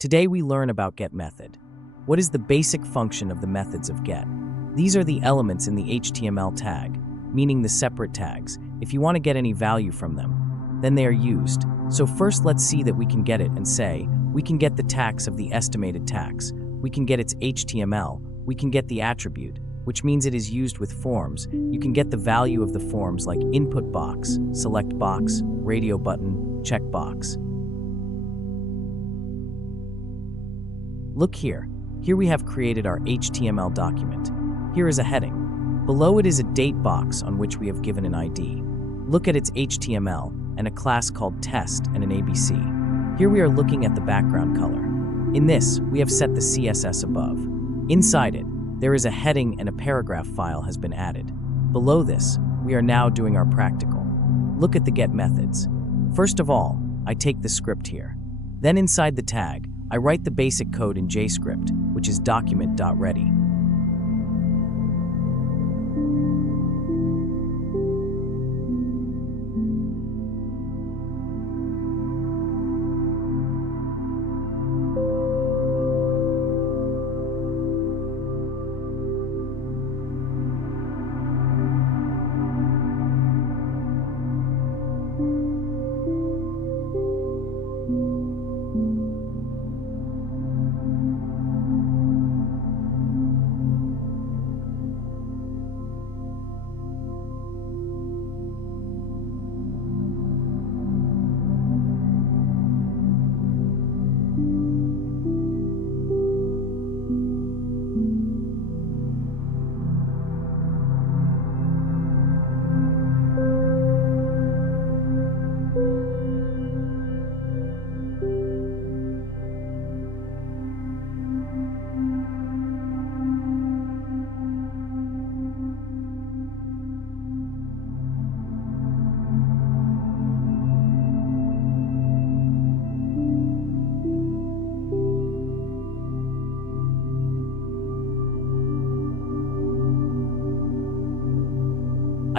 Today we learn about get method. What is the basic function of the methods of get? These are the elements in the HTML tag, meaning the separate tags. If you want to get any value from them, then they are used. So first let's see that we can get it and say, we can get the tax of the estimated tax. We can get its HTML. We can get the attribute, which means it is used with forms. You can get the value of the forms like input box, select box, radio button, check box. Look here. Here we have created our HTML document. Here is a heading. Below it is a date box on which we have given an ID. Look at its HTML and a class called test and an ABC. Here we are looking at the background color. In this, we have set the CSS above. Inside it, there is a heading and a paragraph file has been added. Below this, we are now doing our practical. Look at the get methods. First of all, I take the script here. Then inside the tag, I write the basic code in JScript, which is document.ready.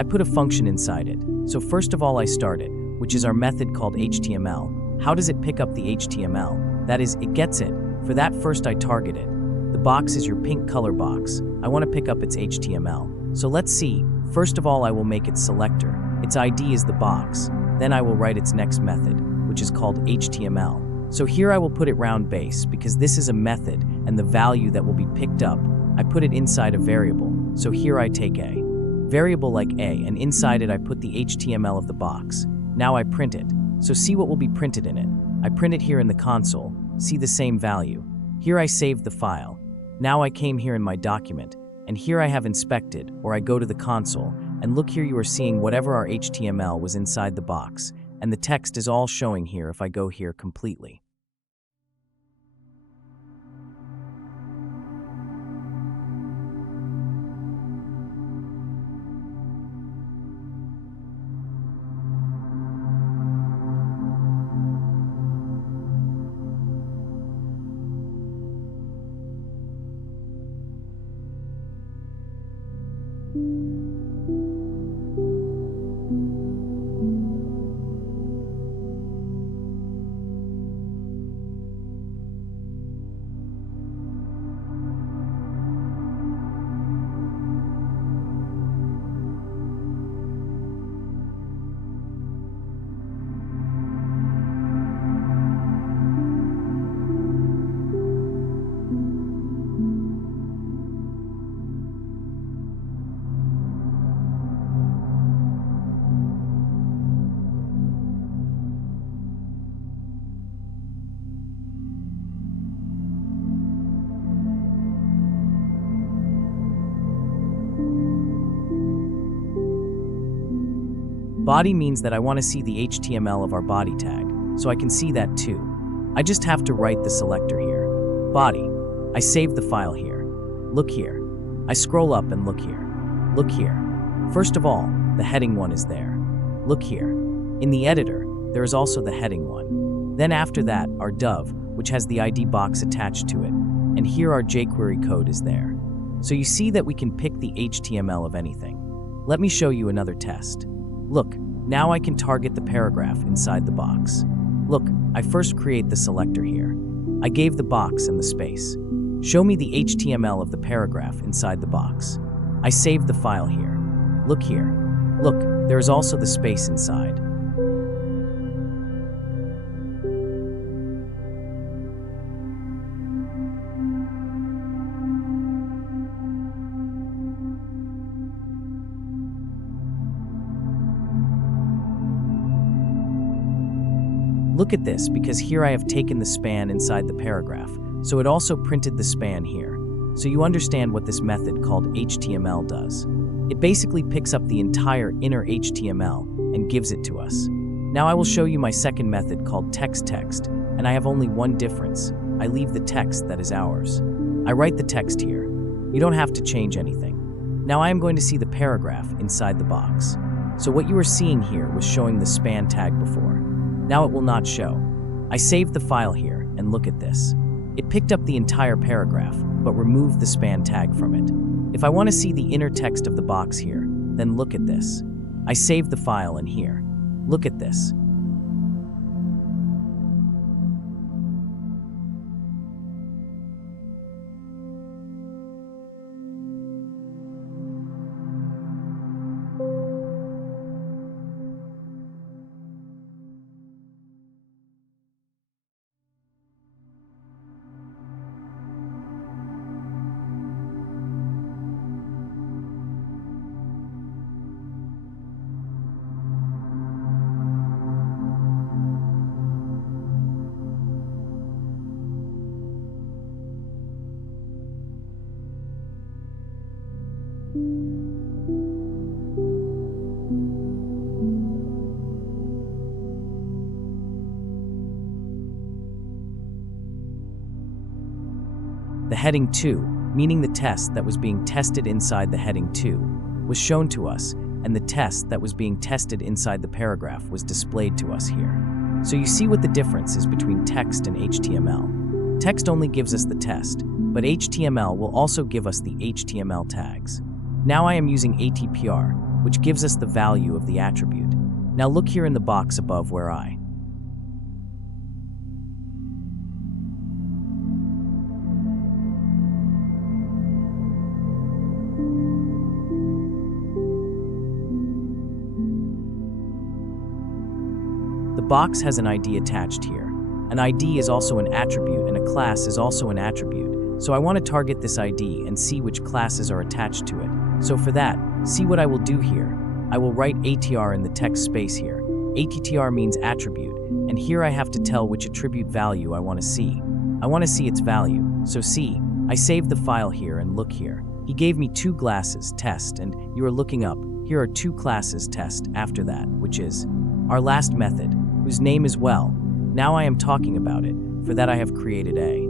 I put a function inside it. So first of all I start it, which is our method called HTML. How does it pick up the HTML? That is, it gets it. For that first I target it. The box is your pink color box. I want to pick up its HTML. So let's see. First of all I will make its selector. Its ID is the box. Then I will write its next method, which is called HTML. So here I will put it round base because this is a method and the value that will be picked up, I put it inside a variable. So here I take a variable like a, and inside it I put the HTML of the box. Now I print it. So see what will be printed in it. I print it here in the console. See the same value. Here I saved the file. Now I came here in my document, and here I have inspected, or I go to the console, and look here you are seeing whatever our HTML was inside the box, and the text is all showing here if I go here completely. Body means that I want to see the HTML of our body tag, so I can see that too. I just have to write the selector here. Body. I save the file here. Look here. I scroll up and look here. Look here. First of all, the heading one is there. Look here. In the editor, there is also the heading one. Then after that, our dove, which has the ID box attached to it. And here our jQuery code is there. So you see that we can pick the HTML of anything. Let me show you another test. Look, now I can target the paragraph inside the box. Look, I first create the selector here. I gave the box and the space. Show me the HTML of the paragraph inside the box. I saved the file here. Look here. Look, there is also the space inside. Look at this, because here I have taken the span inside the paragraph, so it also printed the span here. So you understand what this method called HTML does. It basically picks up the entire inner HTML and gives it to us. Now I will show you my second method called text, and I have only one difference. I leave the text that is ours. I write the text here. You don't have to change anything. Now I am going to see the paragraph inside the box. So what you are seeing here was showing the span tag before. Now it will not show. I saved the file here, and look at this. It picked up the entire paragraph, but removed the span tag from it. If I want to see the inner text of the box here, then look at this. I saved the file in here. Look at this. The heading 2, meaning the test that was being tested inside the heading 2, was shown to us, and the test that was being tested inside the paragraph was displayed to us here. So you see what the difference is between text and HTML. Text only gives us the test, but HTML will also give us the HTML tags. Now I am using attr, which gives us the value of the attribute. Now look here in the box above where the box has an ID attached here. An ID is also an attribute, and a class is also an attribute. So I want to target this ID and see which classes are attached to it. So for that, see what I will do here. I will write attr in the text space here. Attr means attribute, and here I have to tell which attribute value I want to see. I want to see its value, so see, I saved the file here and look here. He gave me 2 classes, test, and you are looking up, here are 2 classes, test, after that, which is our last method, whose name is well. Now I am talking about it, for that I have created a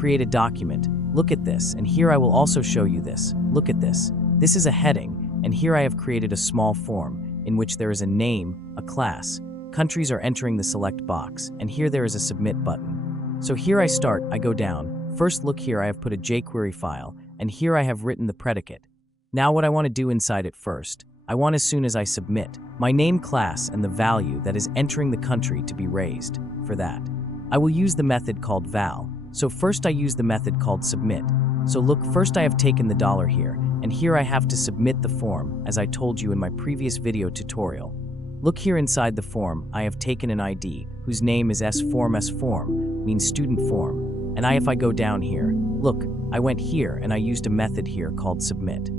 create a document. Look at this, and here I will also show you this. Look at this. This is a heading, and here I have created a small form in which there is a name, a class, countries are entering the select box, and here there is a submit button. So here I start, I go down. First look here, I have put a jQuery file, and here I have written the predicate. Now what I want to do inside it first, I want as soon as I submit, my name, class, and the value that is entering the country to be raised. For that, I will use the method called val. So first I use the method called submit. So look, first I have taken the dollar here, and here I have to submit the form, as I told you in my previous video tutorial. Look here inside the form, I have taken an ID, whose name is sform. Sform means student form, and if I go down here, look, I went here and I used a method here called submit.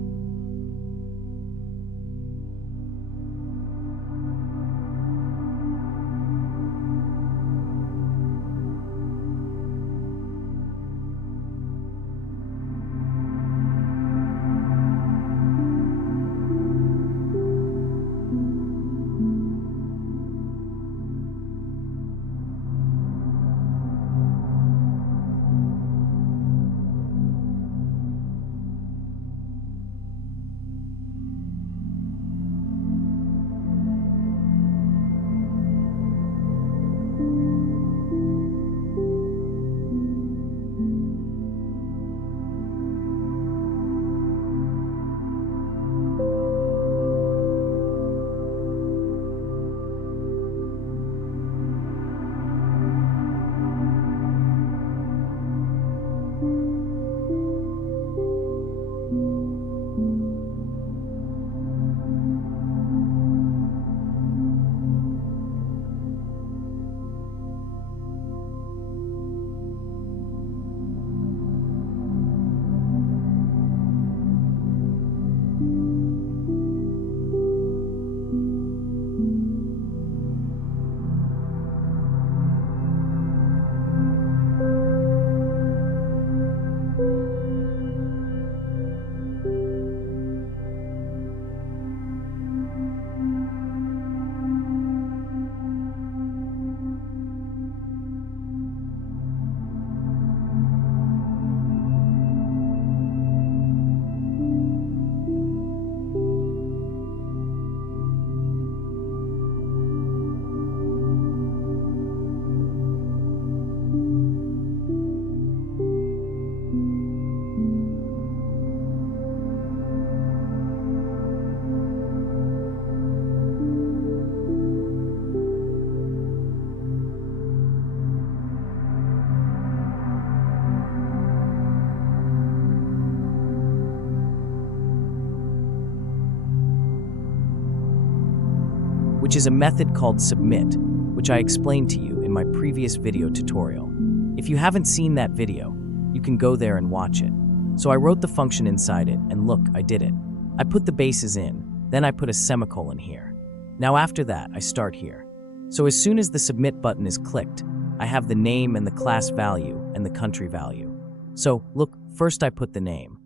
Which is a method called submit, which I explained to you in my previous video tutorial. If you haven't seen that video, you can go there and watch it. So I wrote the function inside it, and look, I did it. I put the bases in, then I put a semicolon here. Now after that, I start here. So as soon as the submit button is clicked, I have the name and the class value and the country value. So look, first I put the name.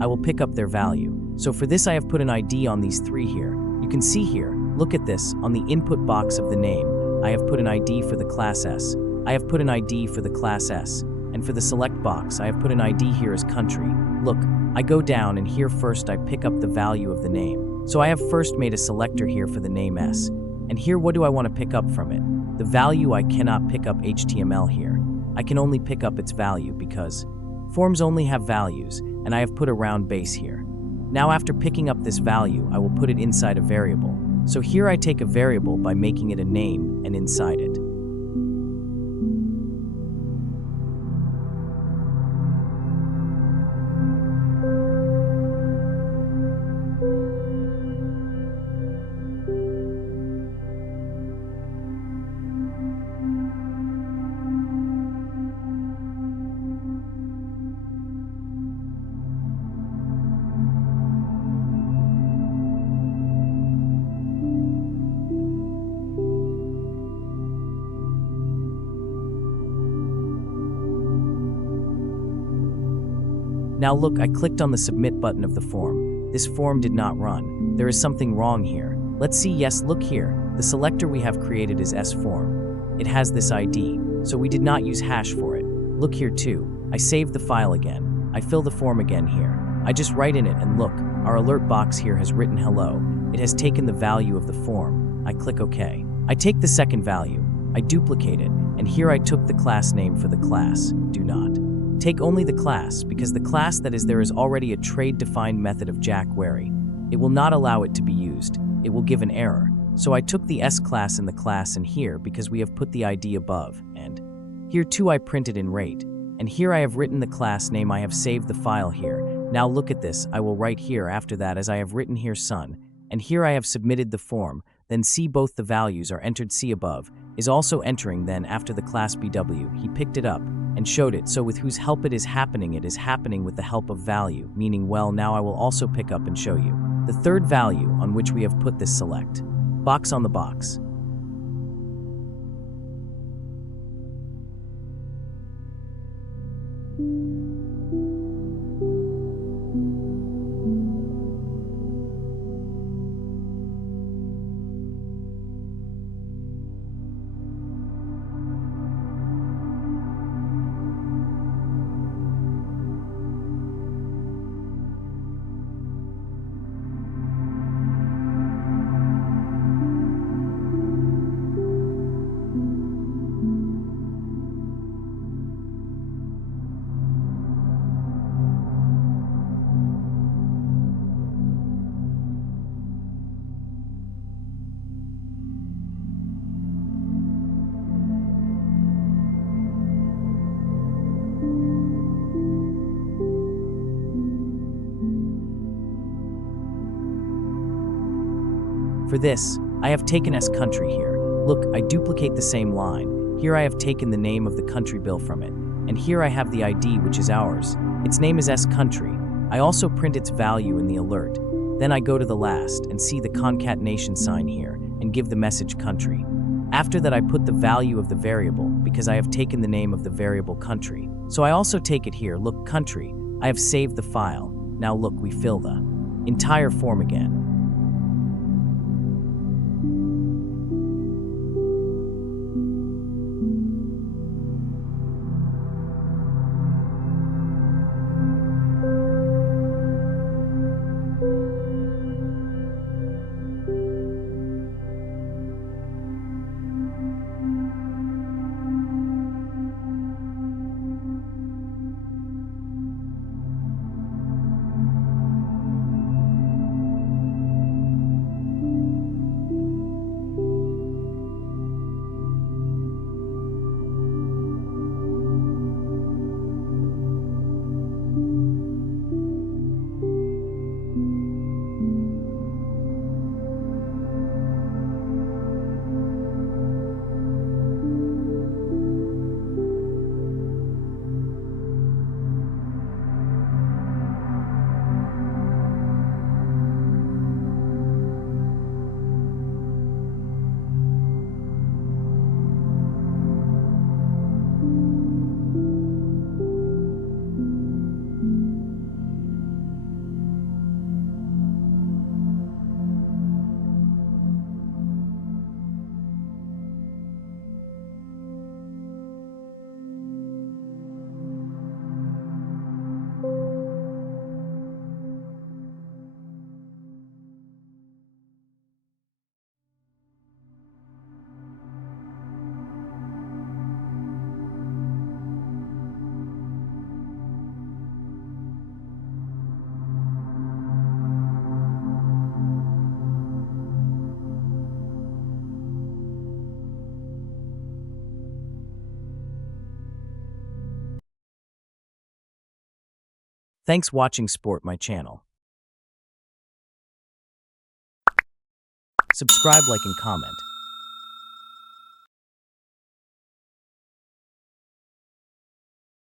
I will pick up their value. So for this I have put an ID on these three here. You can see here, look at this, on the input box of the name, I have put an ID for the class S. I have put an ID for the class S. And for the select box, I have put an ID here as country. Look, I go down and here first I pick up the value of the name. So I have first made a selector here for the name S. And here what do I want to pick up from it? The value I cannot pick up HTML here. I can only pick up its value because forms only have values, and I have put a round base here. Now after picking up this value, I will put it inside a variable. So here I take a variable by making it a name and inside it. Now look, I clicked on the submit button of the form. This form did not run. There is something wrong here. Let's see. Yes, look here. The selector we have created is sform. It has this ID, so we did not use hash for it. Look here too. I saved the file again. I fill the form again here. I just write in it and look, our alert box here has written hello. It has taken the value of the form. I click OK. I take the second value. I duplicate it, and here I took the class name for the class. Do not take only the class, because the class that is there is already a trade-defined method of jQuery. It will not allow it to be used. It will give an error. So I took the class in the class and here because we have put the ID above, and here too I printed in rate. And here I have written the class name. I have saved the file here. Now look at this. I will write here after that as I have written here son, and here I have submitted the form. Then see both the values are entered. See above is also entering. Then after the class BW, he picked it up and showed it. So with whose help it is happening with the help of value, meaning well, now I will also pick up and show you the third value on which we have put this select box on the box. For this, I have taken country here. Look, I duplicate the same line. Here I have taken the name of the country bill from it. And here I have the ID, which is ours. Its name is country. I also print its value in the alert. Then I go to the last and see the concatenation sign here and give the message country. After that I put the value of the variable because I have taken the name of the variable country. So I also take it here. Look, country. I have saved the file. Now look, we fill the entire form again. Thanks watching Sport my channel. Subscribe, like, and comment.